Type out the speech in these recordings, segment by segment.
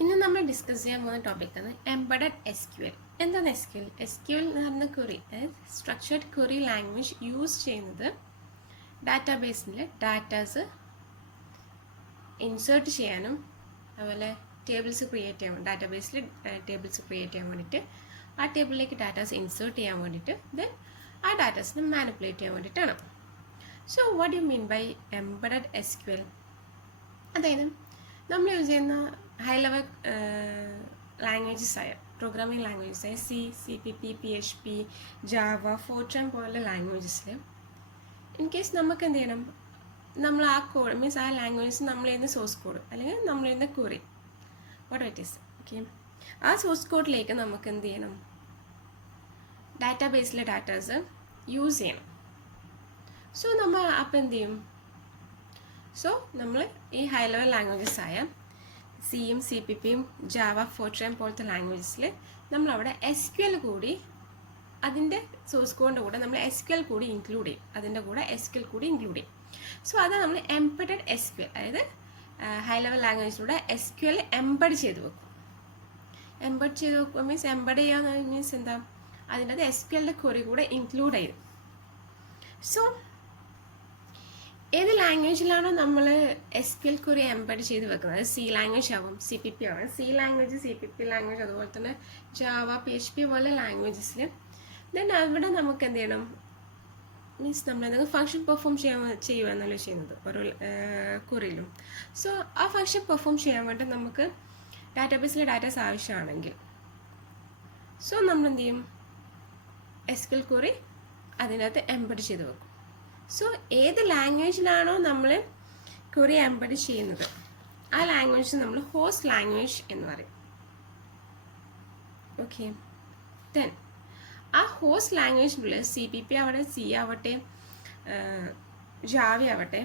ഇന്ന് നമ്മൾ ഡിസ്കസ് ചെയ്യാൻ പോകുന്ന ടോപ്പിക്കാണ് എംബഡഡ് എസ് ക്യു എൽ. എന്താണ് S Q L? S Q L എന്ന് പറയുന്ന query, structured query language use ചെയ്യുന്നത് ഡാറ്റാബേസിൽ ഡാറ്റാസ് ഇൻസേർട്ട് ചെയ്യാനും അതുപോലെ ടേബിൾസ് ക്രിയേറ്റ് ചെയ്യാൻ ഡാറ്റാബേസിൽ ടേബിൾസ് ക്രിയേറ്റ് ചെയ്യാൻ വേണ്ടിയിട്ട് ആ ടേബിളിലേക്ക് ഡാറ്റാസ് ഇൻസേർട്ട് ചെയ്യാൻ വേണ്ടിയിട്ട് ദെൻ ആ ഡാറ്റാസിനെ മാനിപ്പുലേറ്റ് ചെയ്യാൻ വേണ്ടിയിട്ടാണ്. So what you mean by embedded S Q L? അതായത് നമ്മൾ യൂസ് ചെയ്യുന്ന ഹൈ ലെവൽ ലാംഗ്വേജസ് ആയ പ്രോഗ്രാമിംഗ് ലാംഗ്വേജസ് ആയ CPP, PHP, ജാവ, ഫോർട്രാൻ പോലുള്ള ലാംഗ്വേജസിൽ ഇൻ കേസ് നമുക്ക് എന്ത് ചെയ്യണം, നമ്മൾ ആ കോഡ് മീൻസ് ആ ലാംഗ്വേജസ് നമ്മൾ ചെയ്യുന്ന സോഴ്സ് കോഡ് അല്ലെങ്കിൽ നമ്മൾ ചെയ്യുന്ന query what it is, okay, ആ സോഴ്സ് കോഡിലേക്ക് നമുക്ക് എന്ത് ചെയ്യണം, ഡാറ്റാബേസിലെ ഡാറ്റാസ് യൂസ് ചെയ്യണം. സോ നമ്മൾ അപ്പം എന്ത് ചെയ്യും, സോ നമ്മൾ ഈ ഹൈ ലെവൽ ലാംഗ്വേജസ് ആയ സിയും CPP യും ജാവ, ഫോർട്രാൻ പോലത്തെ ലാംഗ്വേജസിൽ നമ്മളവിടെ SQL കൂടി അതിൻ്റെ സോഴ്സ് കോഡിൻ്റെ കൂടെ നമ്മൾ SQL കൂടി ഇൻക്ലൂഡ് ചെയ്യും, അതിൻ്റെ കൂടെ SQL കൂടി ഇൻക്ലൂഡ് ചെയ്യും. സോ അതാണ് നമ്മൾ എംബഡഡ് SQL, അതായത് ഹൈ ലെവൽ ലാംഗ്വേജിലൂടെ SQL എംബഡ് ചെയ്ത് വെക്കും. എംബഡ് ചെയ്ത് വെക്കുക മീൻസ് എംബഡ് ചെയ്യാന്ന് മീൻസ് എന്താ, അതിൻ്റെ അത് SQLൻ്റെ ക്വറി കൂടെ ഇൻക്ലൂഡ് ചെയ്യും. സോ ഏത് ലാംഗ്വേജിലാണോ നമ്മൾ SQL ക്വറി എംബഡ് ചെയ്ത് വെക്കുന്നത്, C ലാംഗ്വേജ് ആവും, CPP ആവും, C ലാംഗ്വേജ്, CPP ലാംഗ്വേജ്, അതുപോലെ തന്നെ ജാവ, PHP പോലെ ലാംഗ്വേജസിൽ ദെൻ അവിടെ നമുക്ക് എന്ത് ചെയ്യണം മീൻസ് നമ്മൾ എന്തെങ്കിലും ഫംഗ്ഷൻ പെർഫോം ചെയ്യുകയെന്നല്ലോ ചെയ്യുന്നത് ഓരോ ക്വറിയിലും. സോ ആ ഫംഗ്ഷൻ പെർഫോം ചെയ്യാൻ വേണ്ടി നമുക്ക് ഡാറ്റാബേസിലെ ഡാറ്റാസ് ആവശ്യമാണെങ്കിൽ സോ നമ്മൾ എന്ത് ചെയ്യും, SQL ക്വറി അതിനകത്ത് എംബഡ് ചെയ്ത് വെക്കും. സോ ഏത് ലാംഗ്വേജിലാണോ നമ്മൾ ക്വറി എംബഡ് ചെയ്യുന്നത് ആ ലാംഗ്വേജ് നമ്മൾ ഹോസ്റ്റ് ലാംഗ്വേജ് എന്ന് പറയും. ഓക്കെ, ദെൻ ആ ഹോസ്റ്റ് ലാംഗ്വേജിനുള്ളിൽ CPP ആവട്ടെ, C ആവട്ടെ, ജാവ ആവട്ടെ,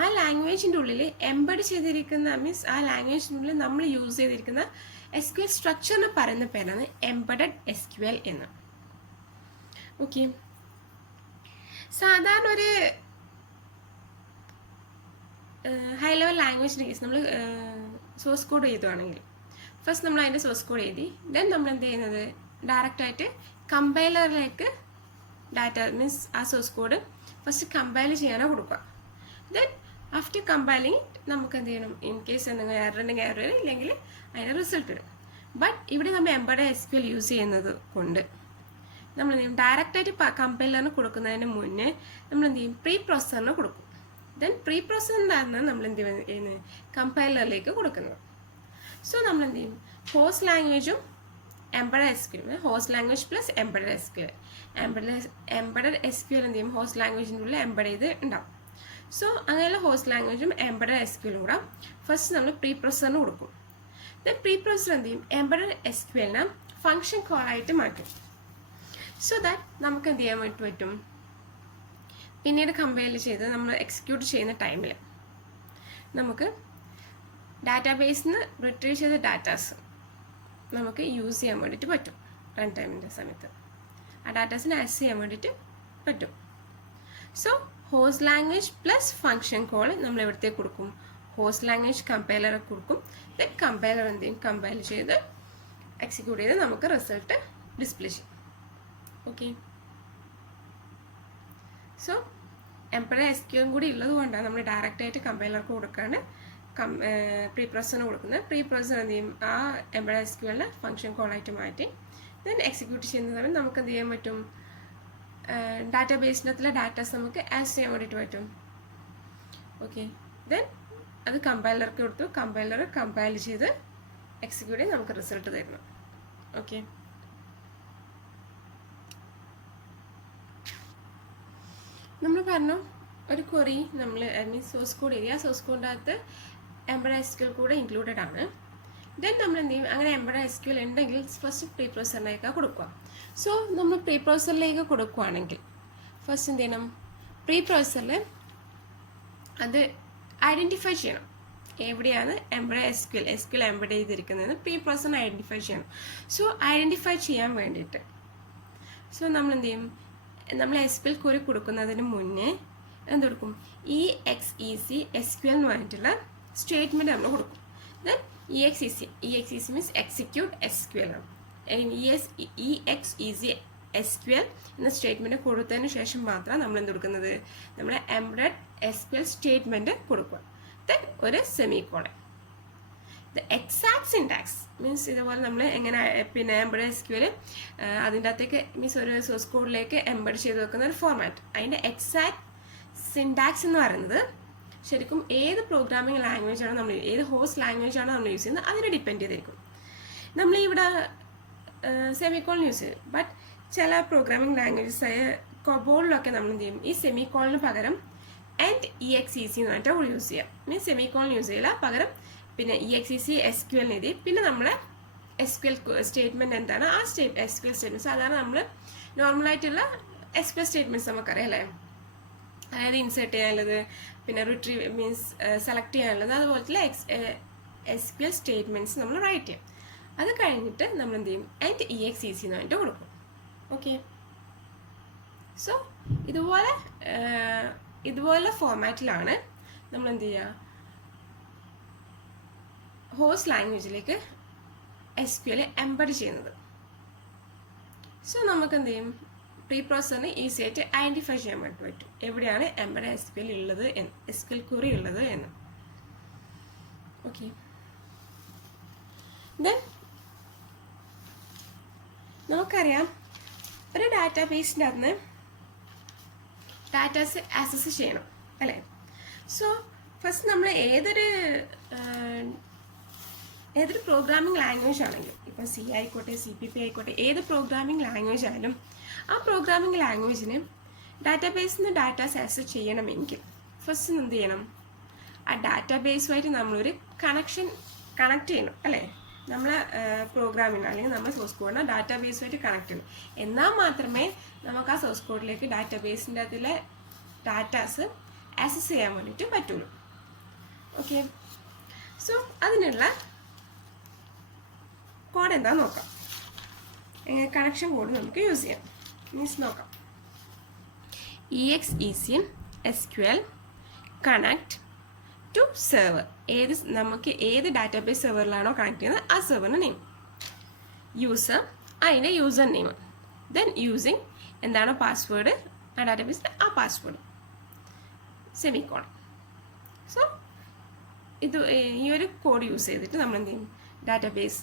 ആ ലാംഗ്വേജിൻ്റെ ഉള്ളിൽ എംബഡ് ചെയ്തിരിക്കുന്ന മീൻസ് ആ ലാംഗ്വേജിനുള്ളിൽ നമ്മൾ യൂസ് ചെയ്തിരിക്കുന്ന SQL സ്ട്രക്ചറിന് പറയുന്ന പേരാണ് എംബഡഡ് SQL എന്ന്. ഓക്കെ, സാധാരണ ഒരു ഹൈ ലെവൽ ലാംഗ്വേജിൻ്റെ കേസ് നമ്മൾ സോഴ്സ് കോഡ് എഴുതുകയാണെങ്കിൽ ഫസ്റ്റ് നമ്മൾ അതിൻ്റെ സോഴ്സ് കോഡ് എഴുതി ദെൻ നമ്മൾ എന്ത് ചെയ്യുന്നത്, ഡയറക്റ്റായിട്ട് കമ്പൈലറിലേക്ക് ഡാറ്റ മീൻസ് ആ സോഴ്സ് കോഡ് ഫസ്റ്റ് കമ്പൈൽ ചെയ്യാനോ കൊടുക്കുക. ദെൻ ആഫ്റ്റർ കമ്പൈലിങ് നമുക്ക് എന്ത് ചെയ്യണം, ഇൻ കേസ് എന്തെങ്കിലും എറർ ഉണ്ടെങ്കിൽ എറർ, ഇല്ലെങ്കിൽ അതിൻ്റെ റിസൾട്ട് ഇടും. ബട്ട് ഇവിടെ നമ്മൾ എംബഡഡ് SQL യൂസ് ചെയ്യുന്നത് കൊണ്ട് നമ്മൾ എന്ത് ചെയ്യും, ഡയറക്റ്റായിട്ട് കമ്പൈലറിന് കൊടുക്കുന്നതിന് മുന്നേ നമ്മൾ എന്ത് ചെയ്യും, പ്രീ പ്രോസസറിന് കൊടുക്കും. ദെൻ പ്രീ പ്രോസസറിനാണ് നമ്മൾ എന്ത് ചെയ്യുന്നത്, കമ്പൈലറിലേക്ക് കൊടുക്കുന്നത്. സോ നമ്മൾ എന്ത് ചെയ്യും, ഹോസ്റ്റ് ലാംഗ്വേജും embedded SQL, host language plus embedded SQL, embedded SQL എന്ത് ചെയ്യും, ഹോസ്റ്റ് ലാംഗ്വേജിൻ്റെ ഉള്ളിൽ എംബഡ് ചെയ്ത് ഉണ്ടാവും. സോ അങ്ങനെയുള്ള ഹോസ്റ്റ് ലാംഗ്വേജും എംബഡഡ് SQL കൂടെ ഫസ്റ്റ് നമ്മൾ പ്രീ പ്രോസസറിന് കൊടുക്കും. ദെൻ പ്രീ പ്രോസസർ എന്ത് ചെയ്യും, എംബഡഡ് SQLനെ ഫംഗ്ഷൻ കോളായിട്ട് മാറ്റും. സോ ദാറ്റ് നമുക്ക് എന്ത് ചെയ്യാൻ വേണ്ടി പറ്റും, പിന്നീട് കമ്പയർ ചെയ്ത് നമ്മൾ എക്സിക്യൂട്ട് ചെയ്യുന്ന ടൈമിൽ നമുക്ക് ഡാറ്റാബേസിൽ നിന്ന് റിട്രീവ് ചെയ്ത ഡാറ്റാസ് നമുക്ക് യൂസ് ചെയ്യാൻ വേണ്ടിയിട്ട് പറ്റും. റൺ ടൈമിൻ്റെ സമയത്ത് ആ ഡാറ്റാസിനെ ആക്സസ് ചെയ്യാൻ വേണ്ടിയിട്ട് പറ്റും. So host language plus function call നമ്മൾ എവിടത്തേക്ക് കൊടുക്കും, ഹോസ്റ്റ് ലാംഗ്വേജ് കമ്പൈലറെ കൊടുക്കും. ദെൻ കമ്പൈലർ എന്ത് ചെയ്യും, കമ്പൈൽ ചെയ്ത് എക്സിക്യൂട്ട് ചെയ്ത് നമുക്ക് റിസൾട്ട് ഡിസ്പ്ലേ ചെയ്യും. ഓക്കെ, സോ എംബഡഡ് SQL കൂടി ഉള്ളത് കൊണ്ടാണ് നമ്മൾ ഡയറക്റ്റായിട്ട് കമ്പൈലർക്ക് കൊടുക്കാണ്ട് പ്രീ പ്രോസസറിന് കൊടുക്കുന്നത്. പ്രീ പ്രോസസർ എന്ത് ചെയ്യും, ആ എംബഡഡ് SQLനെ ഫംഗ്ഷൻ കോളായിട്ട് മാറ്റി ദെൻ എക്സിക്യൂട്ട് ചെയ്യുന്ന സമയം നമുക്ക് എന്ത് ചെയ്യാൻ പറ്റും, ഡാറ്റാബേസിനകത്തുള്ള ഡാറ്റാസ് നമുക്ക് ആക്സസ് ചെയ്യാൻ വേണ്ടിയിട്ട് പറ്റും. ഓക്കെ, ദെൻ അത് കമ്പൈലർക്ക് കൊടുത്തു, കമ്പൈലർ കമ്പൈൽ ചെയ്ത് എക്സിക്യൂട്ട് ചെയ്ത് നമുക്ക് റിസൾട്ട് തരണം. ഓക്കെ, നമ്മൾ പറഞ്ഞു ഒരു ക്വറി നമ്മൾ മീൻസ് സോഴ്സ് കോഡ് എഴുതി, ആ സോഴ്സ് കോഡിൻ്റെ അകത്ത് എംബഡഡ് SQL കൂടെ ഇൻക്ലൂഡഡ് ആണ്. ദെൻ നമ്മൾ എന്ത് ചെയ്യും, അങ്ങനെ എംബഡഡ് SQL ഉണ്ടെങ്കിൽ ഫസ്റ്റ് പ്രീ പ്രോസസറിലേക്ക് കൊടുക്കുക. സോ നമ്മൾ പ്രീ പ്രോസസറിലേക്ക് കൊടുക്കുകയാണെങ്കിൽ ഫസ്റ്റ് എന്ത് ചെയ്യണം, പ്രീ പ്രോസസറിൽ അത് ഐഡൻറ്റിഫൈ ചെയ്യണം എവിടെയാണ് എംബഡഡ് SQL എംബഡ് ചെയ്തിരിക്കുന്നതെന്ന് പ്രീ പ്രോസസറിന് ഐഡൻറ്റിഫൈ ചെയ്യണം. സോ ഐഡൻറ്റിഫൈ ചെയ്യാൻ വേണ്ടിയിട്ട് സോ നമ്മൾ എന്ത് ചെയ്യും, നമ്മൾ SQL ക്വറി കൊടുക്കുന്നതിന് മുന്നേ എന്ത് കൊടുക്കും, EXEC SQL എന്ന് പറഞ്ഞിട്ടുള്ള സ്റ്റേറ്റ്മെൻറ്റ് നമ്മൾ കൊടുക്കും. Then EXEC means execute SQL ആണ്. EXEC SQL എന്ന സ്റ്റേറ്റ്മെൻറ്റ് കൊടുത്തതിന് ശേഷം മാത്രം നമ്മൾ എന്ത് കൊടുക്കുന്നത്, നമ്മൾ എംബഡഡ് SQL സ്റ്റേറ്റ്മെൻറ്റ് കൊടുക്കുക. ദെൻ ഒരു semicolon. The exact syntax means ഇതുപോലെ നമ്മൾ എങ്ങനെ പിന്നെ എംബഡഡ് SQL അതിൻ്റെ അകത്തേക്ക് മീൻസ് ഒരു സോഴ്സ് കോഡിലേക്ക് എംബഡ് ചെയ്ത് വെക്കുന്ന ഒരു ഫോർമാറ്റ്. അതിൻ്റെ എക്സാക്ട് സിൻടാക്സ് എന്ന് പറയുന്നത് ശരിക്കും ഏത് പ്രോഗ്രാമിംഗ് ലാംഗ്വേജ് ആണ് നമ്മൾ, ഏത് ഹോസ്റ്റ് ലാംഗ്വേജ് ആണ് നമ്മൾ യൂസ് ചെയ്യുന്നത് അതിനെ ഡിപ്പെൻഡ് ചെയ്തിരിക്കും. നമ്മളിവിടെ സെമിക്കോളൻ യൂസ് ചെയ്യും. ബട്ട് ചില പ്രോഗ്രാമിംഗ് ലാംഗ്വേജസ് ആയ കൊബോളിലൊക്കെ നമ്മൾ എന്ത് ചെയ്യും, ഈ സെമിക്കോളിന് പകരം EXEC എന്ന് പറഞ്ഞിട്ട് യൂസ് ചെയ്യാം. മീൻസ് സെമിക്കോളൻ യൂസ് ചെയ്യില്ല, പകരം പിന്നെ EXEC SQL എഴുതി പിന്നെ നമ്മളെ SQL സ്റ്റേറ്റ്മെൻറ്റ് എന്താണ് ആ SQL സ്റ്റേറ്റ്മെൻറ്റ് സാധാരണ നമ്മൾ നോർമലായിട്ടുള്ള SQL സ്റ്റേറ്റ്മെൻറ്റ്സ് നമുക്കറിയാം അല്ലേ, അതായത് ഇൻസേർട്ട് ചെയ്യാനുള്ളത് പിന്നെ റിട്രീവ് മീൻസ് സെലക്ട് ചെയ്യാനുള്ളത് അതുപോലത്തെ SQL സ്റ്റേറ്റ്മെൻറ്റ്സ് നമ്മൾ റൈറ്റ് ചെയ്യും. അത് കഴിഞ്ഞിട്ട് നമ്മൾ എന്ത് ചെയ്യും, EXEC എന്ന് പറഞ്ഞിട്ട് കൊടുക്കും. ഓക്കെ, സോ ഇതുപോലെ ഫോർമാറ്റിലാണ് നമ്മൾ എന്ത് ചെയ്യുക, ഹോസ്റ്റ് ലാംഗ്വേജിലേക്ക് SQL എംബഡ് ചെയ്യുന്നത്. സോ നമുക്ക് എന്ത് ചെയ്യും, പ്രീ പ്രോസസറിന് ഈസി ആയിട്ട് ഐഡൻറ്റിഫൈ ചെയ്യാൻ വേണ്ടി പറ്റും എവിടെയാണ് എംബഡഡ് SQL ഉള്ളത് എന്ന്, SQL ക്വറി ഉള്ളത് എന്ന്. ഓക്കെ, ദെൻ നമുക്കറിയാം ഒരു ഡാറ്റാബേസിൻ്റെ അകത്ത് ഡാറ്റാസ് ആക്സസ് ചെയ്യണം അല്ലേ. സോ ഫസ്റ്റ് നമ്മൾ ഏതൊരു പ്രോഗ്രാമിംഗ് ലാംഗ്വേജ് ആണെങ്കിലും, ഇപ്പോൾ C ആയിക്കോട്ടെ CPP ആയിക്കോട്ടെ, ഏത് പ്രോഗ്രാമിംഗ് ലാംഗ്വേജ് ആയാലും ആ പ്രോഗ്രാമിംഗ് ലാംഗ്വേജിന് ഡാറ്റാബേസിൽ നിന്ന് ഡാറ്റാസ് ആക്സസ് ചെയ്യണമെങ്കിൽ ഫസ്റ്റ് എന്ത് ചെയ്യണം, ആ ഡാറ്റാബേസുമായിട്ട് നമ്മളൊരു കണക്ട് ചെയ്യണം അല്ലേ. നമ്മളെ പ്രോഗ്രാമിന് അല്ലെങ്കിൽ നമ്മുടെ സോഴ്സ് കോഡിനെ ഡാറ്റാബേസുമായിട്ട് കണക്ട് ചെയ്യണം. എന്നാൽ മാത്രമേ നമുക്ക് ആ സോഴ്സ് കോഡിലേക്ക് ഡാറ്റാബേസിൻ്റെ അതിലെ ഡാറ്റാസ് ആക്സസ് ചെയ്യാൻ വേണ്ടിയിട്ട് പറ്റുള്ളൂ. ഓക്കെ, സോ അതിനുള്ള കോഡ് എന്താണെന്ന് നോക്കാം. കണക്ഷൻ കോഡ് നമുക്ക് യൂസ് ചെയ്യാം. മീൻസ് നോക്കാം, EXEC SQL connect to server. നമുക്ക് ഏത് ഡാറ്റാബേസ് സെർവറിലാണോ കണക്ട് ചെയ്യുന്നത് ആ സെർവറിൻ്റെ നെയിം, യൂസർ അതിൻ്റെ യൂസർ നെയിം, ദെൻ യൂസിങ് എന്താണോ പാസ്വേഡ് ആ ഡാറ്റാബേസിൻ്റെ ആ പാസ്വേഡ്, സെമിക്കോളൻ. സോ ഈ ഒരു കോഡ് യൂസ് ചെയ്തിട്ട് നമ്മൾ എന്ത് ചെയ്യും, ഡാറ്റാബേസ്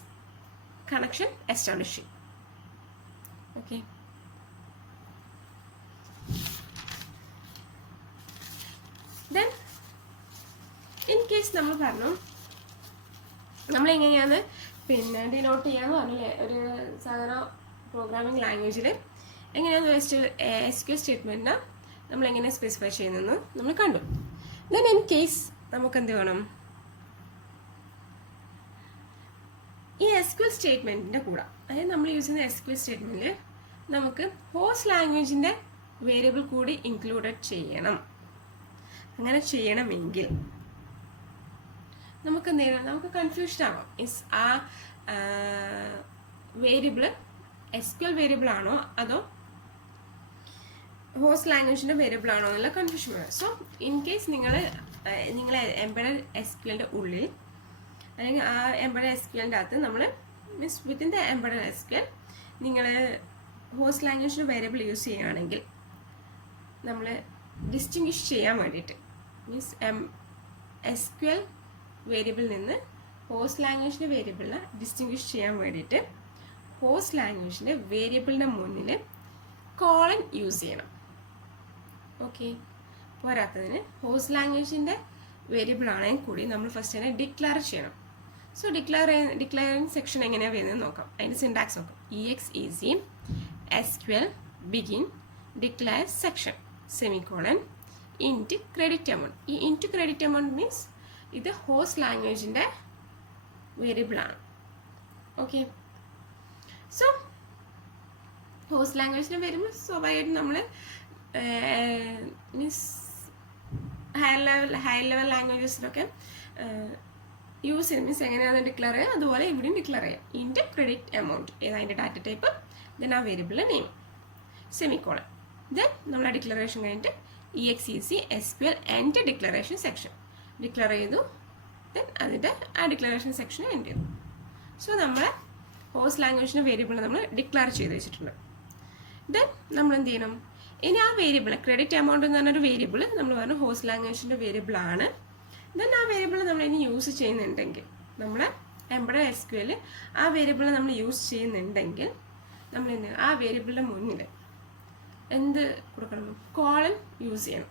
കണക്ഷൻ എസ്റ്റാബ്ലിഷ് ചെയ്യും. ഓക്കെ, ദെൻ ഇൻ കേസ് നമ്മൾ പറഞ്ഞു നമ്മളെങ്ങനെയാണ് പിന്നെ ഡിനോട്ട് ചെയ്യാന്ന് പറഞ്ഞില്ലേ, ഒരു സാധാരണ പ്രോഗ്രാമിംഗ് ലാംഗ്വേജിൽ എങ്ങനെയാണ് SQL സ്റ്റേറ്റ്മെൻറ്റിനെ നമ്മളെങ്ങനെ സ്പെസിഫൈ ചെയ്യുന്നതെന്ന് നമ്മൾ കണ്ടു. ദെൻ ഇൻ കേസ് നമുക്ക് എന്ത് വേണം, ഈ SQL സ്റ്റേറ്റ്മെൻറ്റിൻ്റെ കൂടെ, അതായത് നമ്മൾ യൂസ് ചെയ്യുന്ന SQL സ്റ്റേറ്റ്മെൻറ്റിൽ നമുക്ക് ഹോസ്റ്റ് ലാംഗ്വേജിൻ്റെ വേരിയബിൾ കൂടി ഇൻക്ലൂഡഡ് ചെയ്യണം. അങ്ങനെ ചെയ്യണമെങ്കിൽ നമുക്ക് എന്ത് ചെയ്യണം, നമുക്ക് കൺഫ്യൂഷൻ ആവാം. ആ വേരിയബിൾ SQL വേരിയബിൾ ആണോ അതോ ഹോസ്റ്റ് ലാംഗ്വേജിൻ്റെ വേരിയബിൾ ആണോ എന്നുള്ള കൺഫ്യൂഷൻ വരാം. സോ ഇൻ കേസ് നിങ്ങൾ എംബഡഡ് SQLൻ്റെ ഉള്ളിൽ അല്ലെങ്കിൽ ആ എംബഡഡ് SQLൻ്റെ അകത്ത് നമ്മൾ means within the embedded SQL നിങ്ങൾ ഹോസ്റ്റ് ലാംഗ്വേജിൻ്റെ വേരിയബിൾ യൂസ് ചെയ്യുകയാണെങ്കിൽ നമ്മൾ ഡിസ്റ്റിങ്വിഷ് ചെയ്യാൻ വേണ്ടിയിട്ട് മീൻസ് SQL വേരിയബിളിൽ നിന്ന് ഹോസ്റ്റ് ലാംഗ്വേജിൻ്റെ വേരിയബിളിനെ ഡിസ്റ്റിങ്വിഷ് ചെയ്യാൻ വേണ്ടിയിട്ട് ഹോസ്റ്റ് ലാംഗ്വേജിൻ്റെ വേരിയബിളിൻ്റെ മുന്നിൽ കോളൻ യൂസ് ചെയ്യണം. ഓക്കെ, പോരാത്തതിന് ഹോസ്റ്റ് ലാംഗ്വേജിൻ്റെ വേരിയബിൾ ആണെങ്കിൽ കൂടി നമ്മൾ ഫസ്റ്റ് തന്നെ ഡിക്ലെയർ ചെയ്യണം. സോ ഡിക്ലെയറിങ് സെക്ഷൻ എങ്ങനെയാണ് വരുന്നത് നോക്കാം. അതിൻ്റെ സിൻടാക്സ് നോക്കാം. EXEC SQL begin declare section semicolon int credit amount. ഈ ഇൻറ്റ് ക്രെഡിറ്റ് എമൗണ്ട് മീൻസ് ഇത് ഹോസ്റ്റ് ലാംഗ്വേജിൻ്റെ വേരിയബിളാണ്. ഓക്കെ, സോ ഹോസ്റ്റ് ലാംഗ്വേജിൻ്റെ വരുമ്പോൾ സ്വാഭാവികമായിട്ടും നമ്മൾ മീൻസ് ഹയർ ലെവൽ ലാംഗ്വേജസിലൊക്കെ യൂസ് ചെയ്യും. മീൻസ് എങ്ങനെയാണ് ഡിക്ലെയർ ചെയ്യുക അതുപോലെ ഇവിടെയും ഡിക്ലെയർ ചെയ്യാം. ഇൻറ്റ് ക്രെഡിറ്റ് എമൗണ്ട് ഏതായതിൻ്റെ ഡാറ്റ ടൈപ്പ്, ദെൻ ആ വേരിയബിളിൻ്റെ നെയിം, സെമിക്കോളൻ. ദെൻ നമ്മളെ ഡിക്ലറേഷൻ കഴിഞ്ഞിട്ട് EXEC SQL എൻ്റെ ഡിക്ലറേഷൻ സെക്ഷൻ ഡിക്ലെയർ ചെയ്തു. ദെൻ അതിൻ്റെ ആ ഡിക്ലറേഷൻ സെക്ഷൻ എൻഡ് ചെയ്തു. സോ നമ്മളെ ഹോസ്റ്റ് ലാംഗ്വേജിൻ്റെ വേരിയബിൾ നമ്മൾ ഡിക്ലെയർ ചെയ്ത് വെച്ചിട്ടുണ്ട്. ദെൻ നമ്മൾ എന്ത് ചെയ്യണം, ഇനി ആ വേരിയബിൾ ക്രെഡിറ്റ് എമൗണ്ട് എന്ന് പറഞ്ഞൊരു വേരിയബിൾ നമ്മൾ പറഞ്ഞു ഹോസ്റ്റ് ലാംഗ്വേജിൻ്റെ വേരിയബിൾ ആണ്. ദെൻ ആ വേരിയബിൾ നമ്മൾ ഇനി യൂസ് ചെയ്യുന്നുണ്ടെങ്കിൽ, നമ്മൾ എംബഡഡ് SQL ആ വേരിയബിൾ നമ്മൾ യൂസ് ചെയ്യുന്നുണ്ടെങ്കിൽ നമ്മൾ എന്ത് ചെയ്യണം, ആ വേരിയബിളിൻ്റെ മുന്നിൽ എന്ത് കൊടുക്കണം, കോളൻ യൂസ് ചെയ്യണം.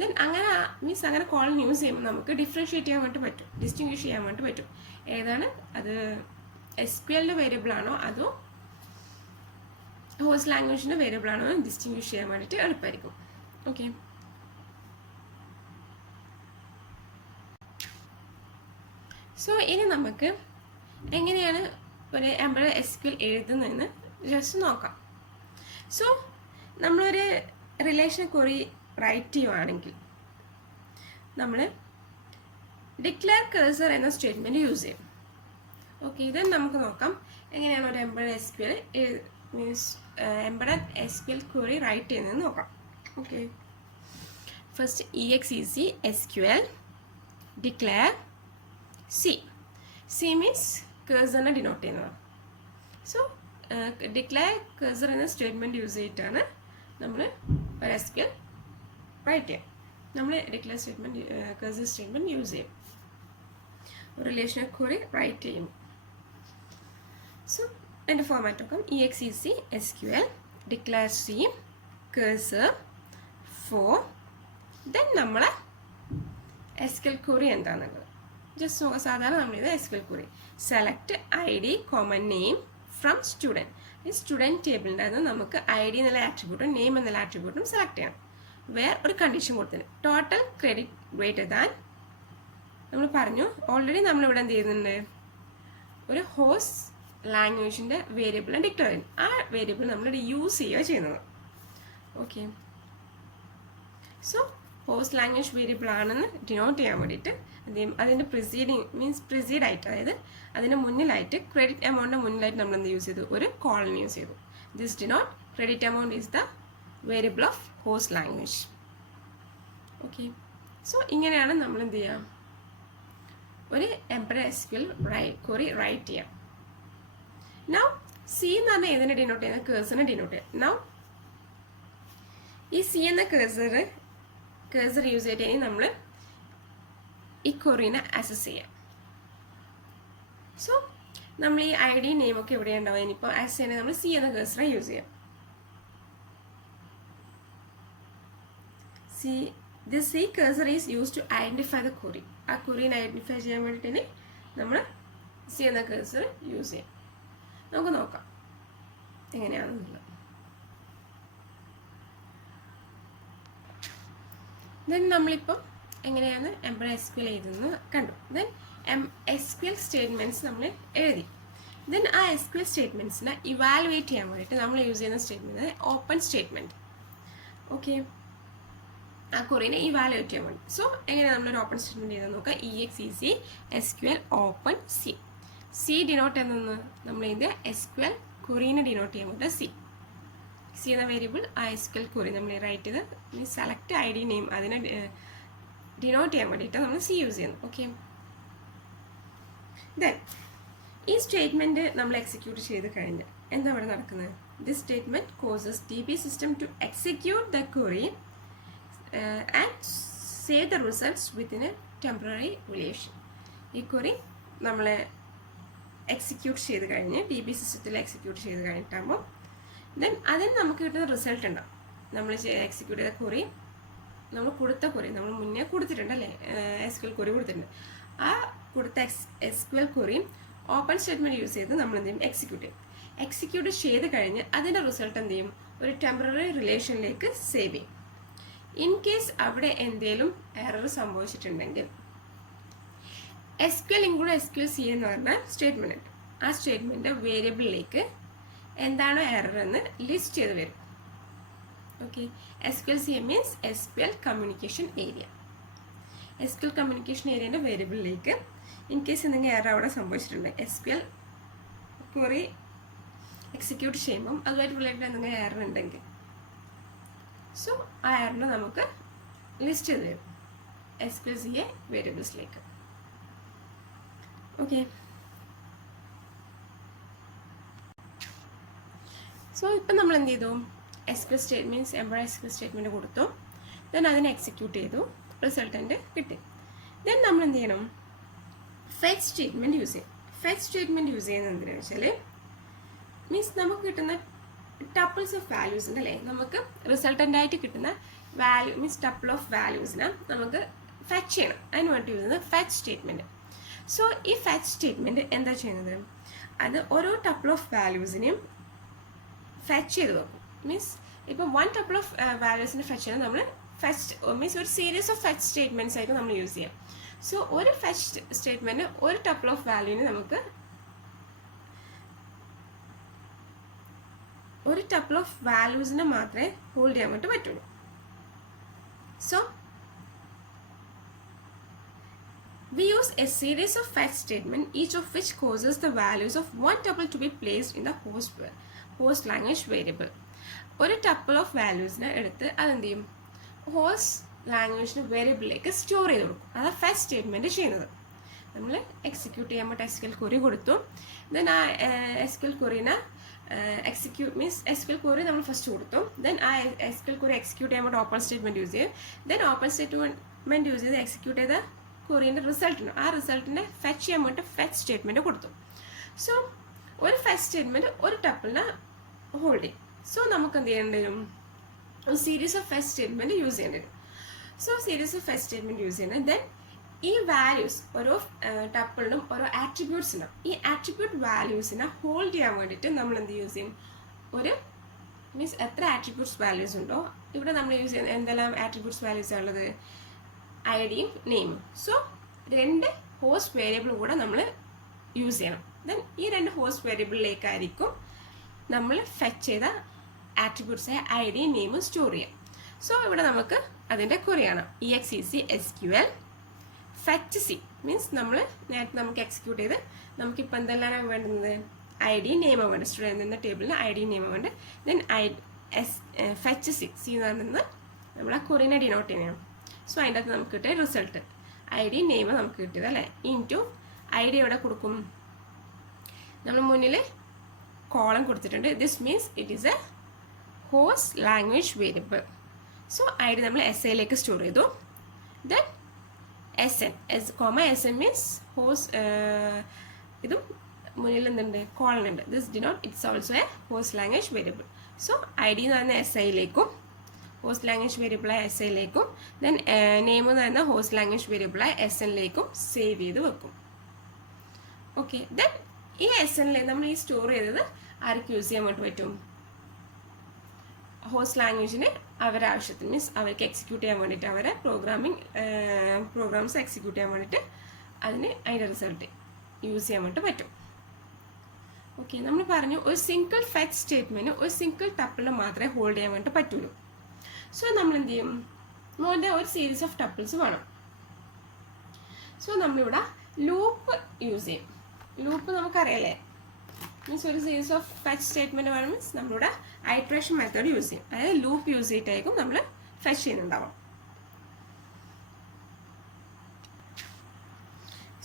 ദെൻ അങ്ങനെ മീൻസ് അങ്ങനെ കോളൻ യൂസ് ചെയ്യുമ്പോൾ നമുക്ക് ഡിഫറൻഷ്യേറ്റ് ചെയ്യാൻ വേണ്ടി പറ്റും, ഡിസ്റ്റിങ്വിഷ് ചെയ്യാൻ വേണ്ടി പറ്റും ഏതാണ് അത് SQLൻ്റെ വേരിയബിൾ ആണോ അതോ ഹോസ്റ്റ് ലാംഗ്വേജിൻ്റെ വേരിയബിൾ ആണോ എന്ന് ഡിസ്റ്റിങ്വിഷ് ചെയ്യാൻ വേണ്ടിയിട്ട് എളുപ്പമായിരിക്കും. ഓക്കെ, സോ ഇനി നമുക്ക് എങ്ങനെയാണ് ഒരു എംബഡഡ് SQL എഴുതുന്നതെന്ന് ജസ്റ്റ് നോക്കാം. സോ നമ്മളൊരു റിലേഷൻ ക്വറി റൈറ്റ് ചെയ്യുവാണെങ്കിൽ നമ്മൾ ഡിക്ലെയർ കഴ്സർ എന്ന സ്റ്റേറ്റ്മെൻറ്റ് യൂസ് ചെയ്യും. ഓക്കെ, ഇത് നമുക്ക് നോക്കാം എങ്ങനെയാണ് ഒരു embedded SQL means embedded SQL query write ചെയ്യുന്നതെന്ന് നോക്കാം. Okay, first exec SQL declare C means കഴ്സറിനെ ഡിനോട്ട് ചെയ്യുന്നതാണ്. സോ ഡിക്ലെയർ കഴ്സർ എന്ന സ്റ്റേറ്റ്മെൻറ്റ് യൂസ് ചെയ്തിട്ടാണ് നമ്മൾ ഒരു SQL റൈറ്റ് ചെയ്യാം. നമ്മൾ declare statement cursor statement use ചെയ്യും റിലേഷണൽ ക്വറി റൈറ്റ് ചെയ്യും. സോ അതിൻ്റെ ഫോർമാറ്റ് നോക്കാം. exec SQL declare C cursor for then നമ്മളെ SQL ക്വറി എന്താണെന്നുള്ളത് ജസ്റ്റ് നോക്കാം. സാധാരണ നമ്മളിത് SQL query select ID, name from student. ഈ സ്റ്റുഡൻറ്റ് ടേബിളിൻ്റെ അത് നമുക്ക് ID എന്നുള്ള ആട്രിബ്യൂട്ടും നെയിം എന്നുള്ള ആട്രിബ്യൂട്ടും സെലക്ട് ചെയ്യണം. വേറെ ഒരു കണ്ടീഷൻ കൊടുത്തത് ടോട്ടൽ ക്രെഡിറ്റ് ഗ്രേറ്റർ ദാൻ നമ്മൾ പറഞ്ഞു. ഓൾറെഡി നമ്മളിവിടെ എന്ത് ചെയ്യുന്നുണ്ട്, ഒരു ഹോസ്റ്റ് ലാംഗ്വേജിൻ്റെ വേരിയബിളിനെ ഡിക്ലെയർ ചെയ്യും. ആ വേരിയബിൾ നമ്മൾ യൂസ് ചെയ്യുക ചെയ്യുന്നത്. Okay, so host language variable ആണെന്ന് ഡിനോട്ട് ചെയ്യാൻ വേണ്ടിയിട്ട് അതിൻ്റെ പ്രിസീഡ് ആയിട്ട്, അതായത് അതിൻ്റെ മുന്നിലായിട്ട് ക്രെഡിറ്റ് എമൗണ്ടിൻ്റെ മുന്നിലായിട്ട് നമ്മൾ എന്ത് യൂസ് ചെയ്തു, ഒരു കോളൻ യൂസ് ചെയ്തു. This denote credit amount is the variable of host language. Okay, so ഇങ്ങനെയാണ് നമ്മൾ എന്ത് ചെയ്യുക, ഒരു എംബഡഡ് SQL ക്വറി റൈറ്റ് ചെയ്യാം. നൗ C എന്ന് പറഞ്ഞാൽ ഏതിനെ ഡിനോട്ട് ചെയ്യുന്നത്, കഴ്സറിനെ ഡിനോട്ട് ചെയ്യാം. നൗ ഈ C എന്ന കഴ്സർ യൂസ് ചെയ്തിട്ട് നമ്മൾ ഈ ക്വറീനെ ആക്സസ് ചെയ്യാം. സോ നമ്മൾ ഈ ID നെയിമൊക്കെ എവിടെ ഉണ്ടാവും, ഇനിയിപ്പോൾ ആക്സസ് ചെയ്യണമെങ്കിൽ നമ്മൾ C എന്ന കഴ്സറെ യൂസ് ചെയ്യാം. This C cursor is used to identify the query. ആ ക്വറീനെ ഐഡൻറ്റിഫൈ ചെയ്യാൻ വേണ്ടിയിട്ട് നമ്മൾ C എന്ന കഴ്സർ യൂസ് ചെയ്യാം. നമുക്ക് നോക്കാം എങ്ങനെയാണെന്നുള്ളത്. ദെൻ നമ്മളിപ്പോൾ എങ്ങനെയാണ് എംബഡഡ് SQL എഴുതുന്നത് കണ്ടു. ദെൻ SQL സ്റ്റേറ്റ്മെൻറ്റ്സ് നമ്മൾ എഴുതി. ദെൻ ആ SQL സ്റ്റേറ്റ്മെൻറ്റ്സിനെ ഇവാലുവേറ്റ് ചെയ്യാൻ വേണ്ടിയിട്ട് നമ്മൾ യൂസ് ചെയ്യുന്ന സ്റ്റേറ്റ്മെൻറ്റ് ഓപ്പൺ സ്റ്റേറ്റ്മെൻറ്റ്. ഓക്കെ, ആ ക്വറീനെ ഇവാലുവേറ്റ് ചെയ്യാൻ വേണ്ടി. സോ എങ്ങനെയാണ് നമ്മളൊരു ഓപ്പൺ സ്റ്റേറ്റ്മെൻറ്റ് ചെയ്താൽ നോക്കാം. exec SQL open C denote ചെയ്യുന്നത് നമ്മൾ ഇതിൻ്റെ SQL ക്വറീനെ ഡിനോട്ട് ചെയ്യാൻ വേണ്ടി C എന്ന വേരിയബിൾ ആ SQL ക്വറി നമ്മൾ റൈറ്റ് ചെയ്ത് സെലക്ട് ID നെയിം അതിനെ ഡിനോട്ട് ചെയ്യാൻ വേണ്ടിയിട്ട് നമ്മൾ C യൂസ് ചെയ്യുന്നു. ഓക്കെ, ദെൻ ഈ സ്റ്റേറ്റ്മെൻറ്റ് നമ്മൾ എക്സിക്യൂട്ട് ചെയ്ത് കഴിഞ്ഞ് എന്താ ഇവിടെ നടക്കുന്നത്, this statement causes DB system to execute the query and save the results within a temporary relation. ഈ ക്വറി നമ്മളെ എക്സിക്യൂട്ട് ചെയ്ത് കഴിഞ്ഞ് DB സിസ്റ്റത്തിൽ എക്സിക്യൂട്ട് ചെയ്ത് കഴിഞ്ഞിട്ടാകുമ്പോൾ ദെൻ അതിന് നമുക്ക് കിട്ടുന്ന റിസൾട്ട് ഉണ്ടാവും. നമ്മൾ എക്സിക്യൂട്ട് ചെയ്ത ക്വറി, നമ്മൾ കൊടുത്ത ക്വറി നമ്മൾ മുന്നേ കൊടുത്തിട്ടുണ്ട് അല്ലേ, SQL ക്വറി കൊടുത്തിട്ടുണ്ട്. ആ കൊടുത്ത SQL query open statement use ചെയ്ത് നമ്മൾ എന്ത് ചെയ്യും, എക്സിക്യൂട്ട് ചെയ്ത് കഴിഞ്ഞ് അതിൻ്റെ റിസൾട്ട് എന്ത് ചെയ്യും, ഒരു ടെമ്പററി റിലേഷനിലേക്ക് സേവ് ചെയ്യും. ഇൻ കേസ് അവിടെ എന്തെങ്കിലും എറർ സംഭവിച്ചിട്ടുണ്ടെങ്കിൽ SQL ഇൻക്ലൂഡ് SQL C എന്ന് പറഞ്ഞ സ്റ്റേറ്റ്മെൻറ്റ് ഉണ്ട്. ആ സ്റ്റേറ്റ്മെൻറ്റ് വേരിയബിളിലേക്ക് എന്താണോ എറർ എന്ന് ലിസ്റ്റ് ചെയ്ത് വരും. Okay, SQL C means SQL communication area. SQL communication ഏരിയൻ്റെ വേരിയബിളിലേക്ക് ഇൻ കേസ് എന്തെങ്കിലും എറർ അവിടെ സംഭവിച്ചിട്ടുണ്ട്, SQL ക്വറി എക്സിക്യൂട്ട് ചെയ്യുമ്പം അതുമായിട്ട് റിലേറ്റഡ് എന്തെങ്കിലും എറർ ഉണ്ടെങ്കിൽ സോ ആ എററിനെ നമുക്ക് ലിസ്റ്റ് ചെയ്ത് തരും SQL C വേരിയബിൾസിലേക്ക്. ഓക്കെ, സോ ഇപ്പം നമ്മൾ എന്ത് ചെയ്തു, SQL statements employee SQL statement കൊടുത്തു, ദെൻ അതിനെ എക്സിക്യൂട്ട് ചെയ്തു, റിസൾട്ടൻ്റ് കിട്ടി. ദെൻ നമ്മൾ എന്ത് ചെയ്യണം, ഫെച്ച് സ്റ്റേറ്റ്മെൻറ്റ് യൂസ് ചെയ്യും. ഫെച്ച് സ്റ്റേറ്റ്മെൻറ്റ് യൂസ് ചെയ്യുന്നത് എന്തിനാണെന്ന് വെച്ചാൽ മീൻസ് നമുക്ക് കിട്ടുന്ന ടപ്പിൾസ് ഓഫ് വാല്യൂസ് ഉണ്ട് അല്ലേ, നമുക്ക് റിസൾട്ടൻ്റായിട്ട് കിട്ടുന്ന വാല്യൂ മീൻസ് ടപ്പിൾ ഓഫ് വാല്യൂസിനെ നമുക്ക് ഫെച്ച് ചെയ്യണം. അതിന് വേണ്ടി യൂസ് ചെയ്യുന്നത് ഫെച്ച് സ്റ്റേറ്റ്മെൻറ്റ്. സോ ഈ ഫെച്ച് സ്റ്റേറ്റ്മെൻറ്റ് എന്താ ചെയ്യുന്നത്, അത് ഓരോ ടപ്പിൾ ഓഫ് വാല്യൂസിനെയും ഫെച്ച് ചെയ്ത് വെക്കും. മീൻസ് ഇപ്പം വൺ ടപ്പിൾ ഓഫ് വാല്യൂസിന് ഫെച്ച് ചെയ്ത് നമ്മൾ ഫെച്ച് മീൻസ് ഒരു സീരീസ് ഓഫ് ഫെച്ച് സ്റ്റേറ്റ്മെൻറ്റ്സ് ആയിരിക്കും നമ്മൾ യൂസ് ചെയ്യാം. സോ ഒരു ഫെച്ച് സ്റ്റേറ്റ്മെൻറ്റ് ഒരു ടപ്പിൾ ഓഫ് വാല്യൂവിന് നമുക്ക് ഒരു ടപ്പിൾ ഓഫ് വാല്യൂസിനെ മാത്രമേ ഹോൾഡ് ചെയ്യാൻ വേണ്ടി പറ്റുള്ളൂ. So we use a series of fetch statements, each of which causes the values of one tuple to be placed in the host language variable. ഒരു tuple of വാല്യൂസിനെ എടുത്ത് അതെന്ത് ചെയ്യും, ഹോസ്റ്റ് ലാംഗ്വേജിന് വേരിയബിളിലേക്ക് സ്റ്റോർ ചെയ്ത് കൊടുക്കും. അതാണ് ഫെച്ച് സ്റ്റേറ്റ്മെൻറ്റ് ചെയ്യുന്നത്. നമ്മൾ execute ചെയ്യാൻ വേണ്ടി SQL ക്വറി കൊടുത്തു. ദെൻ ആ SQL ക്വറിനെ എക്സിക്യൂട്ട് മീൻസ് SQL ക്വറി നമ്മൾ ഫസ്റ്റ് കൊടുത്തു. ദെൻ ആ SQL ക്വറി എക്സിക്യൂട്ട് ചെയ്യാൻ വേണ്ടി ഓപ്പൺ സ്റ്റേറ്റ്മെൻറ്റ് യൂസ് ചെയ്യും. ദെൻ ഓപ്പൺ സ്റ്റേറ്റ്മെൻറ്റ് യൂസ് ചെയ്ത് എക്സിക്യൂട്ട് ചെയ്ത ക്വറിൻ്റെ റിസൾട്ടിന് ആ റിസൾട്ടിനെ ഫെച്ച് ചെയ്യാൻ വേണ്ടി ഫെച്ച് സ്റ്റേറ്റ്മെൻറ്റ് കൊടുത്തു. സോ ഒരു ഫെച്ച് സ്റ്റേറ്റ്മെൻറ്റ് ഒരു ടപ്പിളിനെ ഹോൾഡ് ചെയ്യും. സോ നമുക്ക് എന്ത് ചെയ്യേണ്ടി വരും, ഒരു series of fetch statement use ചെയ്യേണ്ടി വരും. So series of fetch statement use ചെയ്യുന്നത് ദെൻ ഈ വാല്യൂസ് ഓരോ ടപ്പിളിനും ഓരോ ആട്രിബ്യൂട്ട്സ് ഉണ്ടാവും. ഈ ആട്രിബ്യൂട്ട് വാല്യൂസിനെ ഹോൾഡ് ചെയ്യാൻ വേണ്ടിയിട്ട് നമ്മൾ എന്ത് യൂസ് ചെയ്യും, ഒരു മീൻസ് എത്ര ആട്രിബ്യൂട്ട്സ് വാല്യൂസ് ഉണ്ടോ ഇവിടെ നമ്മൾ യൂസ് ചെയ്യുന്ന എന്തെല്ലാം ആട്രിബ്യൂട്ട്സ് വാല്യൂസ് ഉള്ളത്, ഐഡിയും നെയിമും. സോ രണ്ട് ഹോസ്റ്റ് വേരിയബിളും കൂടെ നമ്മൾ യൂസ് ചെയ്യണം. ദെൻ ഈ രണ്ട് ഹോസ്റ്റ് വേരിയബിളിലേക്കായിരിക്കും നമ്മൾ ഫെച്ച് ചെയ്ത ആട്രിബ്യൂട്ട്സായ ഐഡിയും നെയിമും സ്റ്റോർ ചെയ്യാം. സോ ഇവിടെ നമുക്ക് അതിൻ്റെ ക്വറിയാണ് EXEC SQL fetch C means നമ്മൾ നേരത്തെ നമുക്ക് എക്സിക്യൂട്ട് ചെയ്ത് നമുക്കിപ്പോൾ എന്തെല്ലാം വേണ്ടുന്നത്, ഐഡിയും നെയിമാണ് വേണ്ടത്, സ്റ്റുഡൻറ്റ് എന്ന ടേബിളിന് ഐഡിയും നെയിമാണ് വേണ്ടത്. ദെൻ ഫെച്ച് C എന്ന് പറയുന്നത് നമ്മൾ ആ ക്വറിനെ ഡിനോട്ട് ചെയ്യണം. സോ അതിൻ്റെ അകത്ത് നമുക്ക് കിട്ടിയ റിസൾട്ട് ഐഡി നെയിം നമുക്ക് കിട്ടിയത് അല്ലേ. ഇൻറ്റു ഐഡി എവിടെ കൊടുക്കും, നമ്മൾ മുന്നിൽ കോളം കൊടുത്തിട്ടുണ്ട്. This means it is A host language variable. So ID നമ്മൾ SIയിലേക്ക് സ്റ്റോർ ചെയ്തു. ദെൻ SN മീൻസ് ഹോസ്റ്റ്, ഇതും മുന്നിൽ എന്തുണ്ട്, കോളം ഉണ്ട്. This denote it's also A host language variable. So ID എന്ന് പറയുന്ന SIയിലേക്കും ഹോസ്റ്റ് ലാംഗ്വേജ് വേരിയബിളായ SIയിലേക്കും ദെൻ നെയിം എന്ന് പറയുന്ന ഹോസ്റ്റ് ലാംഗ്വേജ് വേരിയബിളായ SNയിലേക്കും സേവ് ചെയ്ത് വെക്കും. ഓക്കെ, ദെൻ ഈ SNയിലേക്ക് നമ്മൾ ഈ സ്റ്റോർ ചെയ്തത് ആർക്ക് യൂസ് ചെയ്യാൻ വേണ്ടി പറ്റും, ഹോസ്റ്റ് ലാംഗ്വേജിന് അവരുടെ ആവശ്യത്തിന് മീൻസ് അവർക്ക് എക്സിക്യൂട്ട് ചെയ്യാൻ വേണ്ടിയിട്ട് അവരെ പ്രോഗ്രാംസ് എക്സിക്യൂട്ട് ചെയ്യാൻ വേണ്ടിയിട്ട് അതിൻ്റെ റിസൾട്ട് യൂസ് ചെയ്യാൻ വേണ്ടി പറ്റും. ഓക്കെ, നമ്മൾ പറഞ്ഞു ഒരു സിംഗിൾ ഫെച്ച് സ്റ്റേറ്റ്മെൻറ്റ് ഒരു സിംഗിൾ ടപ്പിളിന് മാത്രമേ ഹോൾഡ് ചെയ്യാൻ വേണ്ടി പറ്റുള്ളൂ. സോ നമ്മൾ എന്ത് ചെയ്യും, മോൻ്റെ ഒരു സീരീസ് ഓഫ് ടപ്പിൾസ് വേണം. സോ നമ്മളിവിടെ ലൂപ്പ് യൂസ് ചെയ്യും. ലൂപ്പ് നമുക്കറിയാലേ, മീൻസ് ഒരു സീരീസ് ഓഫ് ഫെച്ച് സ്റ്റേറ്റ്മെൻറ്റ് വേണം മീൻസ് നമ്മളിവിടെ ഐട്രേഷൻ മെത്തേഡ് യൂസ് ചെയ്യും. അതായത് ലൂപ്പ് യൂസ് ചെയ്തിട്ടായിരിക്കും നമ്മൾ ഫെച്ച് ചെയ്യുന്നുണ്ടാവും.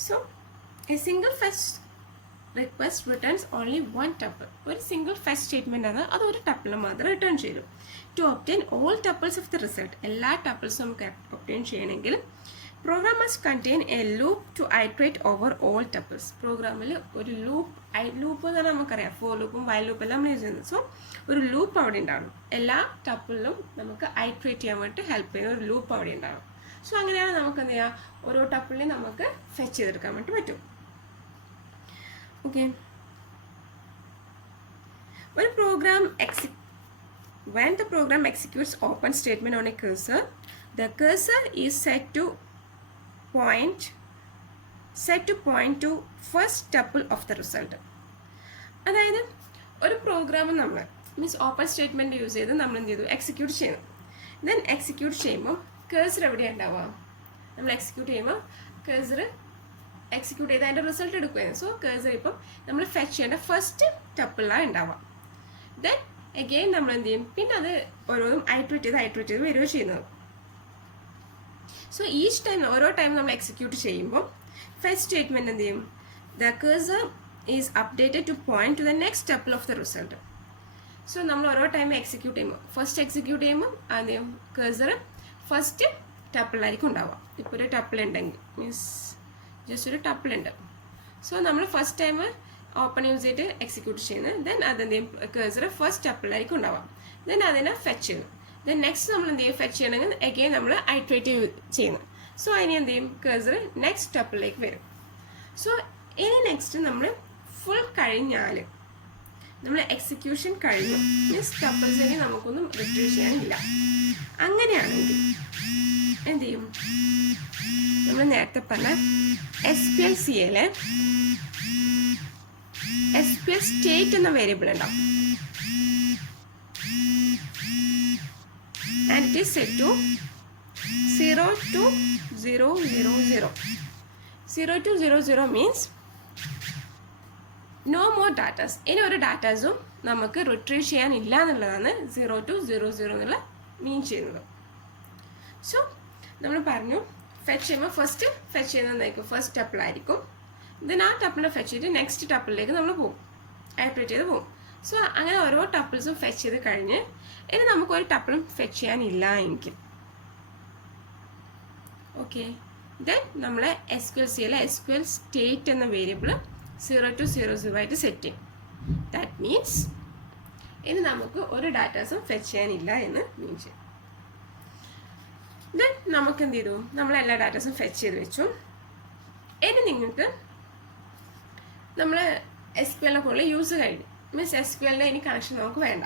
So a single fetch request returns only one tuple. ഒരു സിംഗിൾ ഫെച്ച് സ്റ്റേറ്റ്മെൻ്റ് ആണ്, അത് ഒരു ടപ്പിളിന് മാത്രം റിട്ടേൺ ചെയ്തു. To obtain all tuples of the result, എല്ലാ ടപ്പിൾസും നമുക്ക് ഒബ്റ്റെയിൻ ചെയ്യണമെങ്കിൽ program must contain A loop to iterate over all tuples. പ്രോഗ്രാമിൽ ഒരു ലൂപ്പ് എന്ന് പറഞ്ഞാൽ നമുക്കറിയാം ഫോർ ലൂപ്പും വൈൽ ലൂപ്പും എല്ലാം നമ്മൾ യൂസ് ചെയ്യുന്നത്. സോ ഒരു ലൂപ്പ് അവിടെ ഉണ്ടാകും, എല്ലാ ടപ്പിളിലും നമുക്ക് ഐട്രേറ്റ് ചെയ്യാൻ വേണ്ടി ഹെൽപ്പ് ചെയ്യുന്ന ഒരു ലൂപ്പ് അവിടെ ഉണ്ടാകും. സോ അങ്ങനെയാണ് നമുക്ക് എന്ത് ചെയ്യാം, ഓരോ ടപ്പിളിനെയും നമുക്ക് ഫെച്ച് ചെയ്തെടുക്കാൻ വേണ്ടി പറ്റും. ഓക്കെ, ഒരു programme when the program executes open statement on a cursor, the cursor is set to point to first tuple of the result. അതായത് ഒരു പ്രോഗ്രാം നമ്മൾ മീൻസ് ഓപ്പൺ സ്റ്റേറ്റ്മെൻറ്റ് യൂസ് ചെയ്ത് നമ്മൾ എന്ത് ചെയ്തു, എക്സിക്യൂട്ട് ചെയ്യണം. ദെൻ എക്സിക്യൂട്ട് ചെയ്യുമ്പോൾ കേഴ്സർ എവിടെയാണ് ഉണ്ടാവുക, നമ്മൾ എക്സിക്യൂട്ട് ചെയ്യുമ്പോൾ കേഴ്സർ എക്സിക്യൂട്ട് ചെയ്ത് അതിൻ്റെ റിസൾട്ട് എടുക്കുകയായിരുന്നു. സോ കേഴ്സർ ഇപ്പം നമ്മൾ ഫെച്ച് ചെയ്യേണ്ട ഫസ്റ്റ് ടപ്പിളാണ് ഉണ്ടാവുക. ദെൻ അഗെയിൻ നമ്മൾ എന്ത് ചെയ്യും, പിന്നെ അത് ഓരോന്നും ഐട്രേറ്റ് ചെയ്ത് വരികയോ ചെയ്യുന്നത്. സോ ഈച്ച് ടൈം ഓരോ ടൈം നമ്മൾ എക്സിക്യൂട്ട് ചെയ്യുമ്പോൾ ഫെച്ച് സ്റ്റേറ്റ്മെൻറ്റ് എന്ത് ചെയ്യും, the cursor is updated to point to the next tuple of the result. So നമ്മൾ ഓരോ ടൈം എക്സിക്യൂട്ട് ചെയ്യുമ്പോൾ ഫസ്റ്റ് എക്സിക്യൂട്ട് ചെയ്യുമ്പോൾ ആദ്യം കഴ്സർ ഫസ്റ്റ് ടപ്പിളായിരിക്കും ഉണ്ടാവുക. ഇപ്പോൾ ഒരു ടപ്പിൾ ഉണ്ടെങ്കിൽ മീൻസ് ജസ്റ്റ് ഒരു ടപ്പിൾ ഉണ്ട്. സോ നമ്മൾ ഫസ്റ്റ് ടൈം ഓപ്പൺ യൂസ് ചെയ്തിട്ട് എക്സിക്യൂട്ട് ചെയ്യുന്നത്. ദെൻ അതെന്ത് ചെയ്യും, കഴ്സർ ഫസ്റ്റ് ടപ്പിളായിരിക്കും ഉണ്ടാവുക. ദെൻ അതിനെ ഫെച്ച് ചെയ്യുന്നു. ദെൻ നെക്സ്റ്റ് നമ്മൾ എന്ത് ചെയ്യും, ഫെച്ച് ചെയ്യണമെങ്കിൽ അഗെയിൻ നമ്മൾ ഐട്രേറ്റ് ചെയ്യുന്നു. സോ അതിന് എന്ത് ചെയ്യും, കഴ്സർ നെക്സ്റ്റ് ടപ്പിളിലേക്ക് വരും. സോ ഇനി നെക്സ്റ്റ് നമ്മൾ ഫുൾ കഴിഞ്ഞാൽ നമ്മൾ എക്സിക്യൂഷൻ കഴിഞ്ഞു, മീൻസ് ടപ്പിൾസിനെ നമുക്കൊന്നും റിട്രീവ് ചെയ്യാനില്ല. അങ്ങനെയാണെങ്കിൽ എന്ത് ചെയ്യും, നമ്മൾ നേരത്തെ പറഞ്ഞ SQL-CA SQL സ്റ്റേറ്റ് എന്ന വേരിയബിൾ ഉണ്ടാവും. And it is set to 0 to 0, 0, 0. 0 to 0, 0 means no more datas. ഇനി ഒരു ഡാറ്റാസും നമുക്ക് റിട്രീവ് ചെയ്യാനില്ല എന്നുള്ളതാണ് 0 to 0, 0 എന്നുള്ള മീൻ ചെയ്യുന്നത്. സോ നമ്മൾ പറഞ്ഞു ഫെച്ച് ചെയ്യുമ്പോൾ ഫസ്റ്റ് ഫെച്ച് ചെയ്യുന്നതായിരിക്കും ഫസ്റ്റ് ടപ്പിളായിരിക്കും. ദെൻ ആ ടപ്പിളിനെ ഫെച്ച് ചെയ്ത് നെക്സ്റ്റ് ടപ്പിളിലേക്ക് നമ്മൾ പോകും, ഐട്രേറ്റ് ചെയ്ത് പോകും. സോ അങ്ങനെ ഓരോ ടപ്പിൾസും ഫെച്ച് ചെയ്ത് കഴിഞ്ഞ് ഇനി നമുക്കൊരു ടപ്പിളും ഫെച്ച് ചെയ്യാനില്ല എങ്കിൽ ഓക്കെ, ദെൻ നമ്മൾ SQL-CA SQL സ്റ്റേറ്റ് എന്ന വേരിയബിൾ 0 to 0, 0 ആയിട്ട് സെറ്റ് ചെയ്യും. ദാറ്റ് മീൻസ് ഇനി നമുക്ക് ഒരു ഡാറ്റാസും ഫെച്ച് ചെയ്യാനില്ല എന്ന് മീൻ ചെയ്യും. ദെൻ നമുക്ക് എന്ത് ചെയ്തു, നമ്മൾ എല്ലാ ഡാറ്റാസും ഫെച്ച് ചെയ്ത് വെച്ചു. ഇനി നിങ്ങൾക്ക് നമ്മൾ SQL-നെ കൂടുതൽ യൂസ് കഴിഞ്ഞു, മീൻസ് SQL-ന്റെ ഇനി കണക്ഷൻ നമുക്ക് വേണ്ട.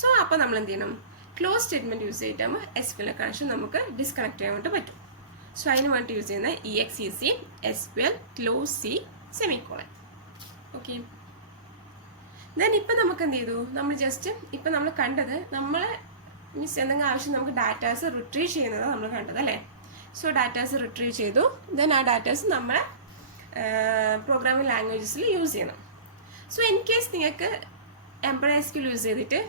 സോ അപ്പോൾ നമ്മൾ എന്ത് ചെയ്യണം, ക്ലോസ് സ്റ്റേറ്റ്മെൻറ്റ് യൂസ് ചെയ്തിട്ടാകുമ്പോൾ SQL കണക്ഷൻ നമുക്ക് ഡിസ്കണക്ട് ചെയ്യാൻ വേണ്ടി പറ്റും. സോ അതിന് വേണ്ടി യൂസ് ചെയ്യുന്ന EXEC SQL close C semicolon. Okay, then ഇപ്പം നമുക്ക് എന്ത് ചെയ്തു, നമ്മൾ ജസ്റ്റ് ഇപ്പം നമ്മൾ കണ്ടത് നമ്മൾ മീൻസ് എന്തെങ്കിലും ആവശ്യം നമുക്ക് ഡാറ്റാസ് റിട്രീവ് ചെയ്യുന്നത് നമ്മൾ കണ്ടത് അല്ലേ. സോ ഡാറ്റാസ് റിട്രീവ് ചെയ്തു. ദെൻ ആ ഡാറ്റാസ് നമ്മളെ പ്രോഗ്രാമിംഗ് ലാംഗ്വേജസിൽ യൂസ് ചെയ്യണം. സോ ഇൻ കേസ് നിങ്ങൾക്ക് എംബഡഡ് SQL യൂസ് ചെയ്തിട്ട്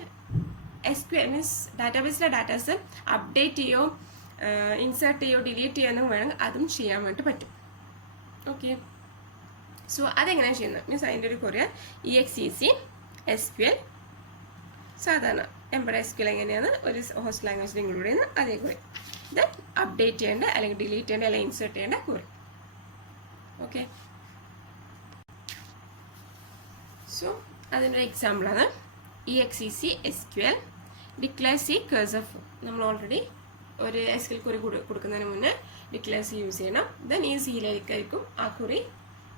SQL മീൻസ് ഡാറ്റാബേസിലെ ഡാറ്റാസ് അപ്ഡേറ്റ് ചെയ്യോ ഇൻസേർട്ട് ചെയ്യോ ഡിലീറ്റ് ചെയ്യാനും വേണമെങ്കിൽ അതും ചെയ്യാൻ വേണ്ടി പറ്റും. ഓക്കെ, സോ അതെങ്ങനെയാണ് ചെയ്യുന്നത് മീൻസ് അതിൻ്റെ ഒരു കൊറിയ EXEC SQL സാധാരണ എംബഡഡ് SQL എങ്ങനെയാണ് ഒരു ഹോസ്റ്റ് ലാംഗ്വേജിൽ ഇൻക്ലൂഡ് ചെയ്യുന്നത് അതേ കുറി. ദെൻ അപ്ഡേറ്റ് ചെയ്യേണ്ട അല്ലെങ്കിൽ ഡിലീറ്റ് ചെയ്യേണ്ട അല്ലെങ്കിൽ ഇൻസേർട്ട് ചെയ്യേണ്ട കുറി. ഓക്കെ, സോ അതിൻ്റെ ഒരു എക്സാമ്പിളാണ് EXEC SQL declare C cursor for. നമ്മൾ ഓൾറെഡി ഒരു SQL കുറി കൊടുക്കുന്നതിന് മുന്നേ ഡിക്ലെയർ C യൂസ് ചെയ്യണം. ദെൻ ഈ സിയിലേക്കായിരിക്കും ആ കുറി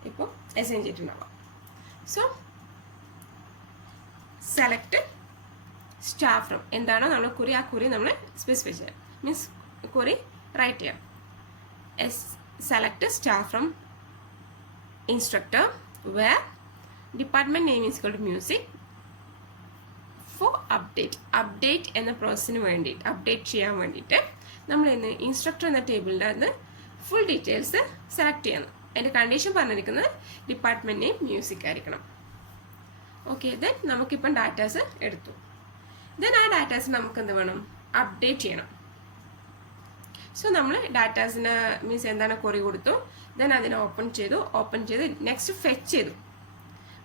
ഇപ്പോൾ അസൈൻ ചെയ്തിട്ടുണ്ടാവാം. സോ സെലക്ട് സ്റ്റാർ ഫ്രം എന്താണോ നമ്മൾ കുറി, ആ കുറി നമ്മൾ സ്പെസിഫൈ ചെയ്യാം, മീൻസ് കുറി റൈറ്റ് ചെയ്യാം. Select star from instructor where department name is equal to music for update എന്ന പ്രോസസ്സിന് വേണ്ടിയിട്ട് അപ്ഡേറ്റ് ചെയ്യാൻ വേണ്ടിയിട്ട് നമ്മൾ ഇന്ന് ഇൻസ്ട്രക്ടർ എന്ന ടേബിളിൻ്റെ അകത്ത് ഫുൾ ഡീറ്റെയിൽസ് സെലക്ട് ചെയ്യണം. അതിൻ്റെ കണ്ടീഷൻ പറഞ്ഞിരിക്കുന്നത് ഡിപ്പാർട്ട്മെൻറ്റ് നെയിം മ്യൂസിക് ആയിരിക്കണം. ഓക്കെ, ദെൻ നമുക്കിപ്പം ഡാറ്റാസ് എടുത്തു. ദെൻ ആ ഡാറ്റാസ് നമുക്ക് എന്ത് വേണം, അപ്ഡേറ്റ് ചെയ്യണം. സോ നമ്മൾ ഡാറ്റാസിന് മീൻസ് എന്താണ് കൊറി കൊടുത്തു. ദെൻ അതിനെ ഓപ്പൺ ചെയ്ത് നെക്സ്റ്റ് ഫെച്ച് ചെയ്തു,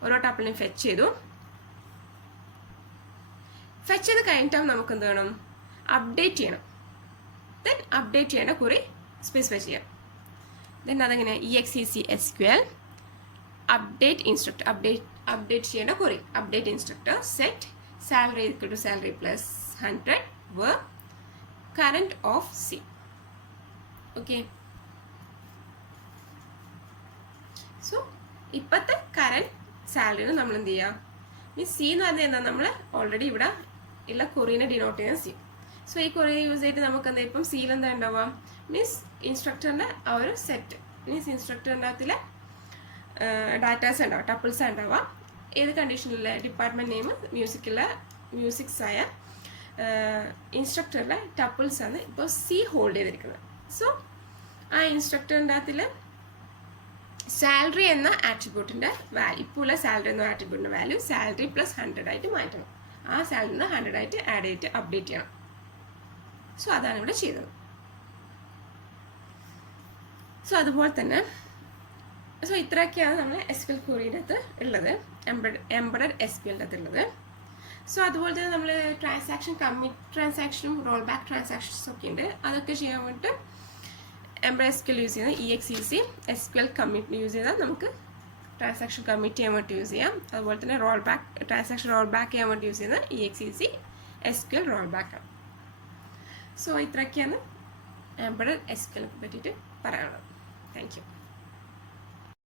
ഓരോ ടപ്പിളിനും ഫെച്ച് ചെയ്തു. ഫെച്ച് ചെയ്ത് കഴിഞ്ഞിട്ടാകുമ്പോൾ നമുക്ക് എന്ത് വേണം, അപ്ഡേറ്റ് ചെയ്യണം. ദെൻ അപ്ഡേറ്റ് ചെയ്യേണ്ട കുറി സ്പെസിഫൈ ചെയ്യാം. ദെൻ അതെങ്ങനെ EXEC SQL update instructor update ചെയ്യേണ്ട query update instructor set salary equal to salary plus 100 where current of C. Okay, so ഇപ്പോഴത്തെ കറന്റ് സാലറിന് നമ്മൾ എന്ത് ചെയ്യുക, മീൻസ് C എന്ന് പറഞ്ഞാൽ എന്താ, നമ്മൾ ഓൾറെഡി ഇവിടെ ഉള്ള കൊറീനെ ഡിനോട്ട് ചെയ്യുന്ന C. സോ ഈ കൊറി യൂസ് ചെയ്തിട്ട് നമുക്ക് എന്താ ഇപ്പം സിയിൽ എന്താ ഉണ്ടാവുക, മീൻസ് ഇൻസ്ട്രക്ടറിൻ്റെ ആ ഒരു സെറ്റ്, മീൻസ് ഇൻസ്ട്രക്ടറിൻ്റെ അകത്തിലെ ഡാറ്റാസ് ഉണ്ടാവും, ടപ്പിൾസ് ഉണ്ടാവുക. ഏത് കണ്ടീഷനിലെ ഡിപ്പാർട്ട്മെൻറ്റ് നെയിം മ്യൂസിക്സ് ആയ ഇൻസ്ട്രക്ടറിലെ ടപ്പിൾസ് ആണ് ഇപ്പോൾ C ഹോൾഡ് ചെയ്തിരിക്കുന്നത്. സോ ആ ഇൻസ്ട്രക്ടറിൻ്റെ അകത്തിൽ സാലറി എന്ന ആട്രിബ്യൂട്ടിൻ്റെ വാല്യൂ, ഇപ്പോൾ ഉള്ള സാലറി എന്ന ആട്രിബ്യൂട്ടിൻ്റെ വാല്യൂ സാലറി പ്ലസ് 100 ആയിട്ട് മാറ്റണം. ആ സാലറിന്ന് 100 ആയിട്ട് ആഡ് ചെയ്തിട്ട് അപ്ഡേറ്റ് ചെയ്യണം. സോ അതാണ് ഇവിടെ ചെയ്തത്. സോ അതുപോലെ തന്നെ സോ ഇത്രയൊക്കെയാണ് നമ്മൾ SQL ക്വറിയുടെ അകത്ത് ഉള്ളത്, എംബഡഡ് SQL അകത്ത് ഉള്ളത്. സോ അതുപോലെ തന്നെ നമ്മൾ ട്രാൻസാക്ഷൻ കമ്മിറ്റ് ട്രാൻസാക്ഷനും റോൾ ബാക്ക് ട്രാൻസാക്ഷൻസും ഒക്കെ ഉണ്ട്. അതൊക്കെ ചെയ്യാൻ വേണ്ടിയിട്ട് എംബഡഡ് SQL യൂസ് ചെയ്യുന്നത് EXEC SQL കമ്മിറ്റ് യൂസ് ചെയ്താൽ നമുക്ക് ട്രാൻസാക്ഷൻ കമ്മിറ്റ് ചെയ്യാൻ വേണ്ടി യൂസ് ചെയ്യാം. അതുപോലെ തന്നെ ട്രാൻസാക്ഷൻ റോൾ ബാക്ക് ചെയ്യാൻ വേണ്ടി യൂസ് ചെയ്യുന്നത് EXEC SQL റോൾ ബാക്ക് ആണ്. സോ ഇത്രയൊക്കെയാണ് എംബഡഡ് SQL പറ്റിയിട്ട് പറയാനുള്ളത്. Thank you.